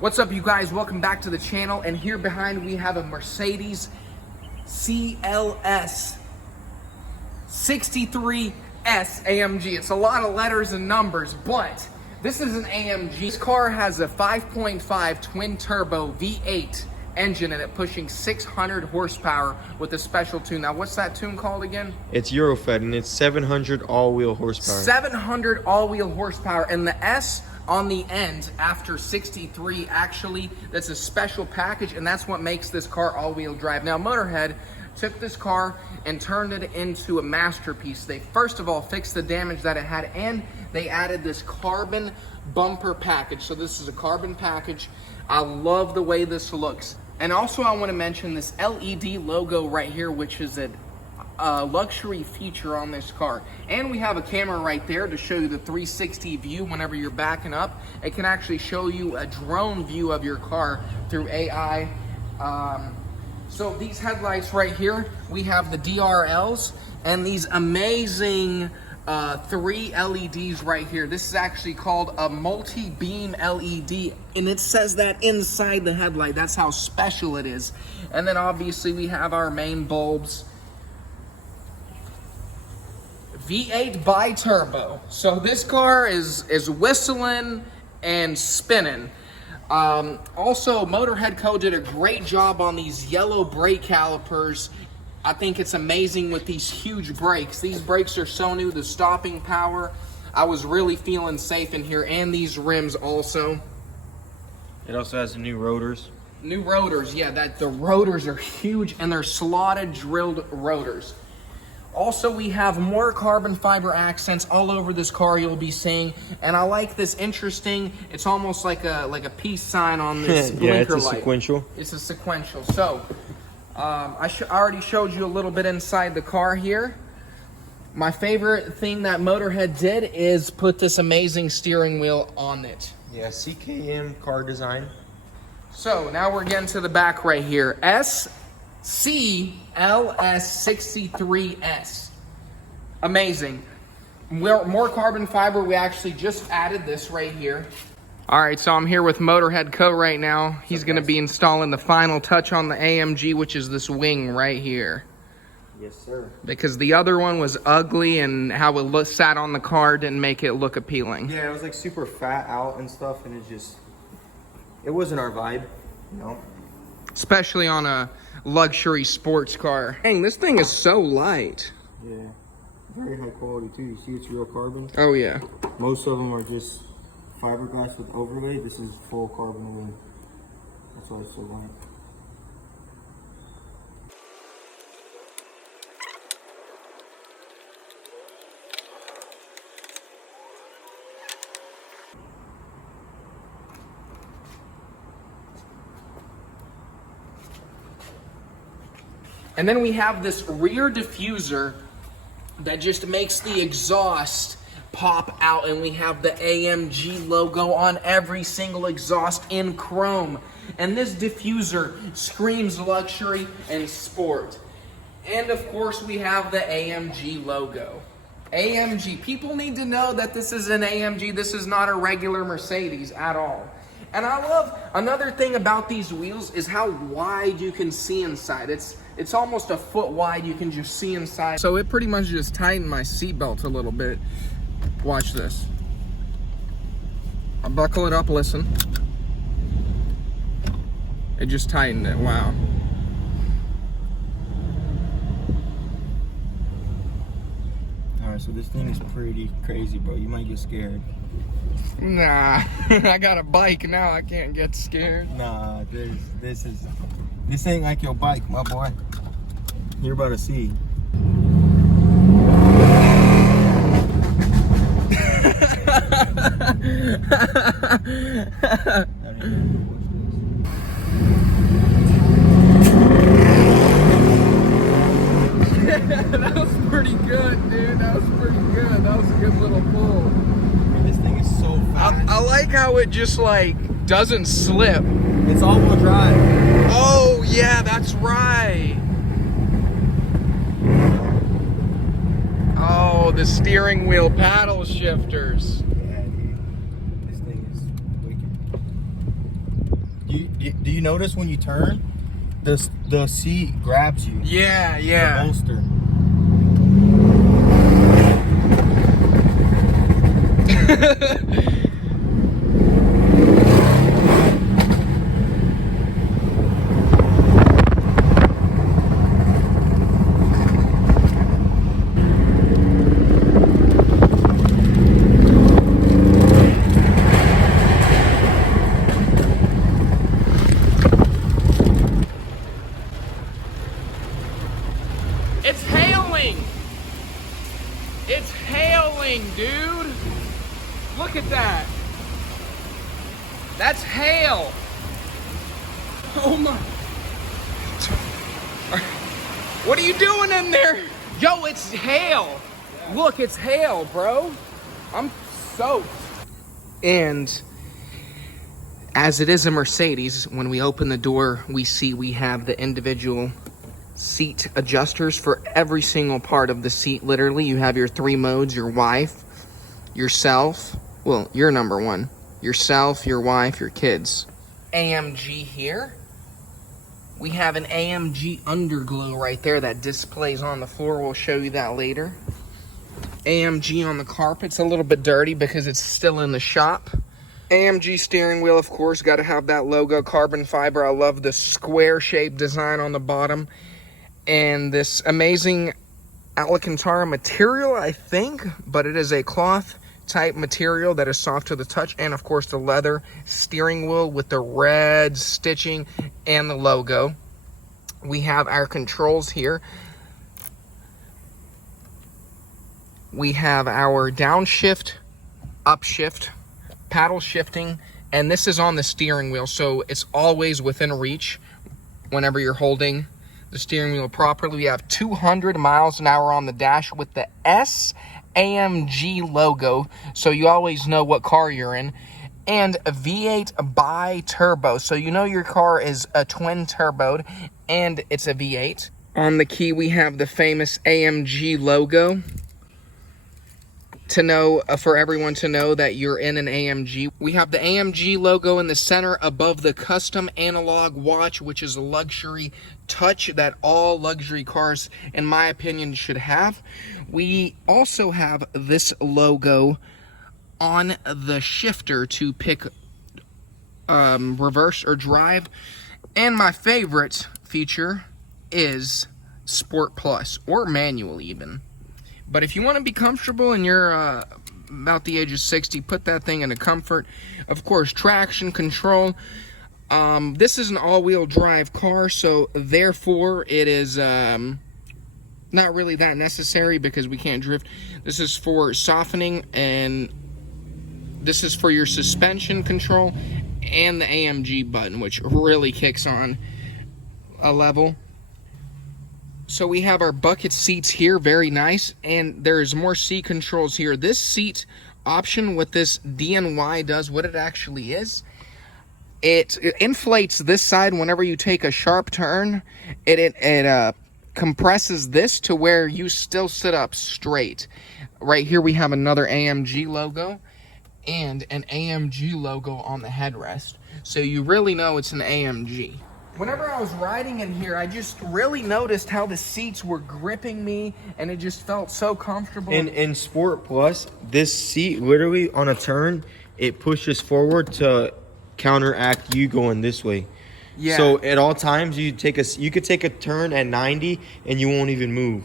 What's up, you guys? Welcome back to the channel. And here behind we have a Mercedes cls63s AMG. It's a lot of letters and numbers, but this is an AMG. This car has a 5.5 twin turbo V8 engine in it, pushing 600 horsepower with a special tune. Now, what's that tune called again? It's Eurofed, and it's 700 all-wheel horsepower. 700 all-wheel horsepower, and the S on the end after 63, actually, that's a special package, and that's what makes this car all-wheel drive. Now, Motorhead took this car and turned it into a masterpiece. They first of all fixed the damage that it had, and they added this carbon bumper package. So this is a carbon package. I love the way this looks. And also I want to mention this LED logo right here, which is a luxury feature on this car. And we have a camera right there to show you the 360 view whenever you're backing up. It can actually show you a drone view of your car through AI. So these headlights right here, we have the DRLs and these amazing 3 LEDs right here. This is actually called a multi-beam LED, and it says that inside the headlight. That's how special it is. And then obviously we have our main bulbs. V8 bi-turbo. So this car is whistling and spinning. Also, Motorhead Co. did a great job on these yellow brake calipers. I think it's amazing with these huge brakes. These brakes are so new, the stopping power. I was really feeling safe in here, and these rims also. It also has new rotors. New rotors, yeah, the rotors are huge, and they're slotted drilled rotors. Also, we have more carbon fiber accents all over this car you'll be seeing, and I like this interesting, it's almost like a peace sign on this blinker light. Yeah, it's a sequential. It's a sequential. So, I already showed you a little bit inside the car here. My favorite thing that Motorhead did is put this amazing steering wheel on it. Yeah, CKM car design. So now we're getting to the back right here. cls63s. Amazing. More carbon fiber. We actually just added this right here. All right, so I'm here with Motorhead Co. right now. He's going to be installing the final touch on the AMG, which is this wing right here. Yes, sir. Because the other one was ugly, and how it sat on the car didn't make it look appealing. Yeah, it was like super fat out and stuff, and it wasn't our vibe, you know? Especially on a luxury sports car. Dang, this thing is so light. Yeah, very high quality too. You see it's real carbon. Oh yeah. Most of them are just fiberglass with overlay. This is full carbon wing. That's why it's so light. And then we have this rear diffuser that just makes the exhaust pop out, and we have the AMG logo on every single exhaust in chrome. And this diffuser screams luxury and sport. And of course we have the AMG logo. AMG, people need to know that this is an AMG. This is not a regular Mercedes at all. And I love, another thing about these wheels is how wide you can see inside. It's almost a foot wide, you can just see inside. So it pretty much just tightened my seatbelt a little bit. Watch this. I'll buckle it up, listen. It just tightened it, wow. Alright, so this thing is pretty crazy, bro. You might get scared. Nah, I got a bike now, I can't get scared. Nah, this ain't like your bike, my boy. You're about to see. That was pretty good, dude. That was pretty good. That was a good little pull. This thing is so fast. I like how it just like doesn't slip. It's all-wheel drive. Oh yeah, that's right. Oh, the steering wheel paddle shifters. Yeah, dude. This thing is wicked. Do you notice when you turn, the seat grabs you? Yeah, yeah. The bolster. It's hailing! It's hailing, dude! Look at that! That's hail! Oh my... What are you doing in there? Yo, it's hail! Look, it's hail, bro! I'm soaked. And as it is a Mercedes, when we open the door, we see we have the individual seat adjusters for every single part of the seat. Literally, you have your 3 modes: your wife, yourself, well, you're number 1, yourself, your wife, your kids. AMG here. We have an AMG underglow right there that displays on the floor. We'll show you that later. AMG on the carpet's a little bit dirty because it's still in the shop. AMG steering wheel, of course, got to have that logo, carbon fiber. I love the square shaped design on the bottom. And this amazing Alcantara material, I think, but it is a cloth type material that is soft to the touch. And of course the leather steering wheel with the red stitching and the logo. We have our controls here. We have our downshift, upshift, paddle shifting, and this is on the steering wheel, so it's always within reach whenever you're holding the steering wheel properly. We have 200 miles an hour on the dash with the AMG logo, so you always know what car you're in. And a V8 bi-turbo, so you know your car is a twin turboed and it's a V8. On the key we have the famous AMG logo to know, for everyone to know that you're in an AMG. We have the AMG logo in the center above the custom analog watch, which is a luxury touch that all luxury cars, in my opinion, should have. We also have this logo on the shifter to pick reverse or drive. And my favorite feature is Sport Plus, or manual even. But if you want to be comfortable and you're about the age of 60, put that thing into comfort. Of course, traction control. This is an all-wheel drive car, so therefore it is not really that necessary because we can't drift. This is for softening, and this is for your suspension control and the AMG button, which really kicks on a level. So we have our bucket seats here, very nice, and there's more seat controls here. This seat option with this DNY does what it actually is. It inflates this side whenever you take a sharp turn. It compresses this to where you still sit up straight. Right here we have another AMG logo and an AMG logo on the headrest, so you really know it's an AMG. Whenever I was riding in here, I just really noticed how the seats were gripping me, and it just felt so comfortable. In Sport Plus, this seat, literally on a turn, it pushes forward to counteract you going this way. Yeah. So at all times, you could take a turn at 90, and you won't even move.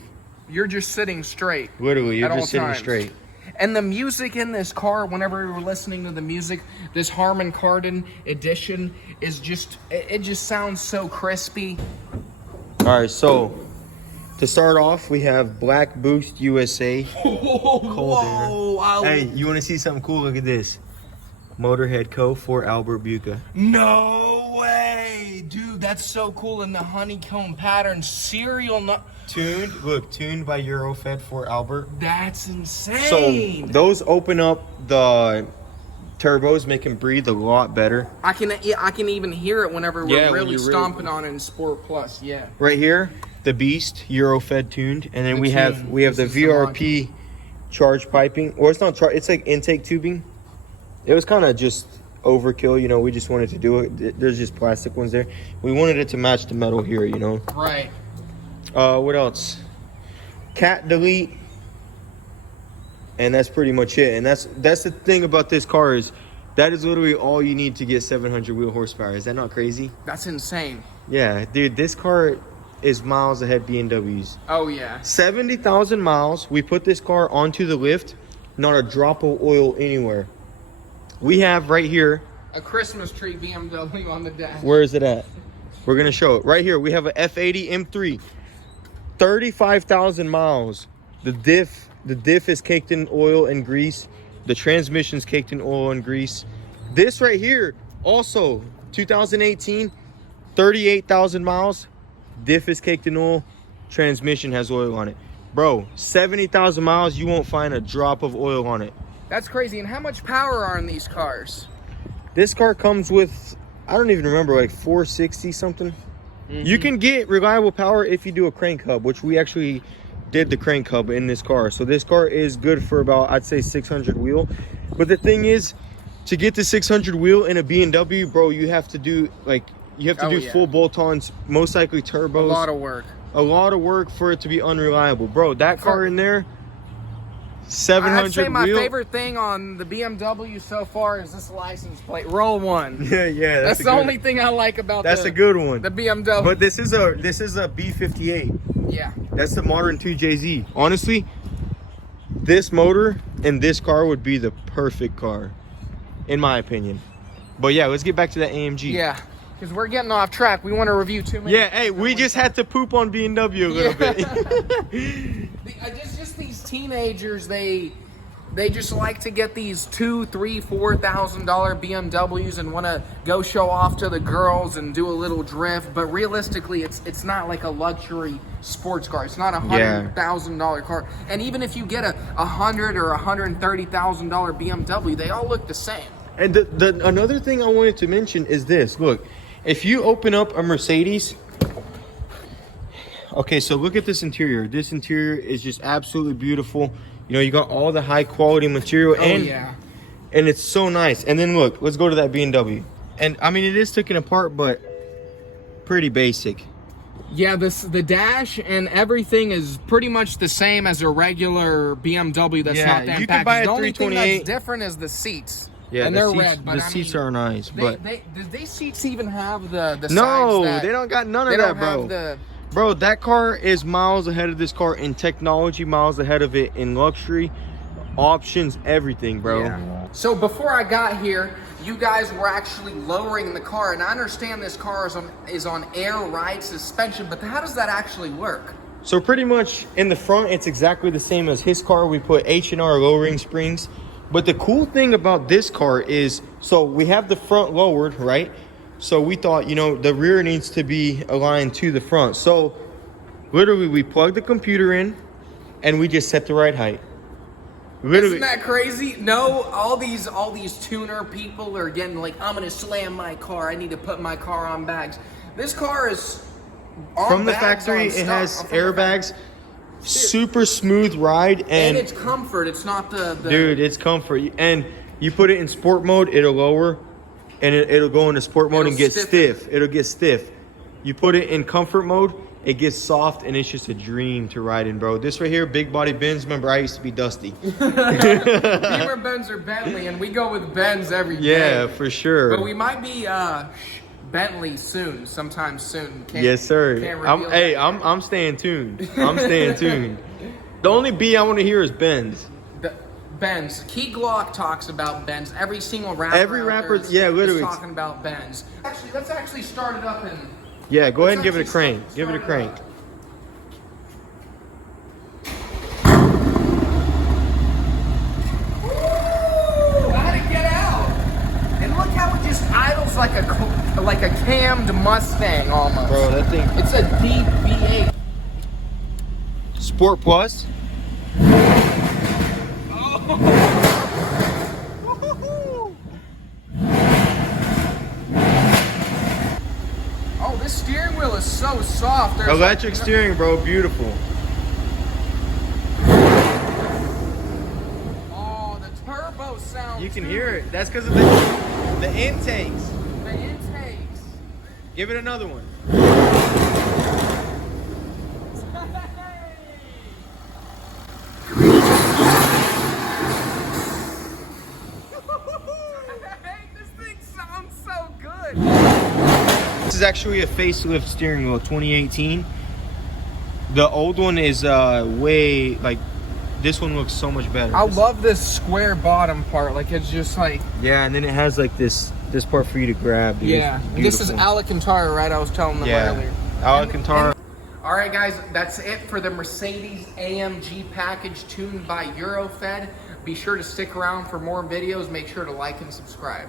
You're just sitting straight. Literally, you're just sitting straight. And the music in this car, whenever we were listening to the music, this Harman Kardon edition is just, it just sounds so crispy. All right, so to start off, we have Black Boost USA. Cold air. Hey, you want to see something cool? Look at this. Motorhead Co. for Albert Buca. No way, dude, that's so cool. In the honeycomb pattern, serial tuned by Eurofed for Albert. That's insane. So those open up the turbos, make them breathe a lot better. I can even hear it whenever we're really stomping on it in Sport Plus. Yeah. Right here, the Beast Eurofed tuned, and then we have the VRP charge piping, or it's not charge. It's like intake tubing. It was kind of just overkill. You know, we just wanted to do it. There's just plastic ones there. We wanted it to match the metal here, you know. Right. What else? Cat delete. And that's pretty much it. And that's the thing about this car is that is literally all you need to get 700 wheel horsepower. Is that not crazy? That's insane. Yeah, dude, this car is miles ahead BMWs. Oh, yeah. 70,000 miles. We put this car onto the lift. Not a drop of oil anywhere. We have right here. A Christmas tree BMW on the dash. Where is it at? We're going to show it. Right here, we have a F80 M3. 35,000 miles. The diff is caked in oil and grease. The transmission's caked in oil and grease. This right here, also 2018, 38,000 miles. Diff is caked in oil. Transmission has oil on it. Bro, 70,000 miles, you won't find a drop of oil on it. That's crazy. And how much power are in these cars? This car comes with, I don't even remember, like 460 something. You can get reliable power if you do a crank hub, which we actually did the crank hub in this car. So this car is good for about, I'd say 600 wheel. But the thing is, to get the 600 wheel in a BMW, bro, you have to do full bolt-ons, most likely turbos. A lot of work. A lot of work for it to be unreliable. Bro, that car in there, 700 I'd say my wheel. favorite thing on the BMW so far is this license plate. Roll one. Yeah, that's the only thing I like about that's a good one. The BMW. But this is a B58. Yeah. That's the modern 2JZ. Honestly, this motor and this car would be the perfect car, in my opinion. But yeah, let's get back to that AMG. Yeah, because we're getting off track. We want to review too many. Yeah, hey, we just had to poop on BMW a little bit. just these teenagers, they just like to get these $2,000, $3,000, $4,000 BMWs and want to go show off to the girls and do a little drift. But realistically, it's not like a luxury sports car. It's not a $100,000 car. And even if you get a $100,000 or $130,000 BMW, they all look the same. And another thing I wanted to mention is this. Look, if you open up a Mercedes. Okay, so look at this interior. This interior is just absolutely beautiful. You know, you got all the high quality material and it's so nice. And then look, let's go to that BMW. And I mean, it is taken apart, but pretty basic. Yeah, the dash and everything is pretty much the same as a regular BMW. That's not that you can buy a 328. The only thing that's different is the seats. Yeah, and they're red. But the seats are nice, but do these seats even have the no, sides they don't got none of that, bro. Bro, that car is miles ahead of this car in technology, miles ahead of it in luxury, options, everything, bro. Yeah. So before I got here, you guys were actually lowering the car, and I understand this car is on air ride suspension, but how does that actually work? So pretty much in the front, it's exactly the same as his car. We put H&R lowering springs. But the cool thing about this car is, so we have the front lowered, right? So we thought, you know, the rear needs to be aligned to the front. So literally we plug the computer in and we just set the ride height. Literally. Isn't that crazy? No, all these tuner people are getting like, I'm gonna slam my car. I need to put my car on bags. This car is on from the bags, factory. It has airbags. Super smooth ride and it's comfort. It's not the dude. It's comfort. And you put it in sport mode, it'll lower, and it'll go into sport mode and get stiff. It'll get stiff. You put it in comfort mode, it gets soft, and it's just a dream to ride in, bro. This right here, big body Benz. Remember, I used to be Dusty. Beamer, Benz, or Bentley, and we go with Benz every day. Yeah, for sure. But we might be Bentley soon, sometime soon. Yes, sir. I'm staying tuned. I'm staying tuned. The only B I want to hear is Benz. Benz. Key Glock talks about Benz. Every single rapper. Every rapper, yeah, literally is talking about Benz. Actually, let's actually start it up and. Yeah, go ahead and give it a crank. Give it a crank. Idles like a cammed Mustang almost. Bro, that thing. It's a deep V8. Sport Plus. Oh, this steering wheel is so soft. There's electric steering, bro. Beautiful. Oh, the turbo sound. You can hear it. That's because of the. The intakes. The intakes. Give it another one. This thing sounds so good. This is actually a facelift steering wheel, 2018. The old one is way, like, this one looks so much better. I love this square bottom part. Like, it's just like... Yeah, and then it has like this part for you to grab. Dude. Yeah. This is Alcantara, right? I was telling them earlier. Alcantara. All right, guys, that's it for the Mercedes AMG package tuned by Eurofed. Be sure to stick around for more videos. Make sure to like and subscribe.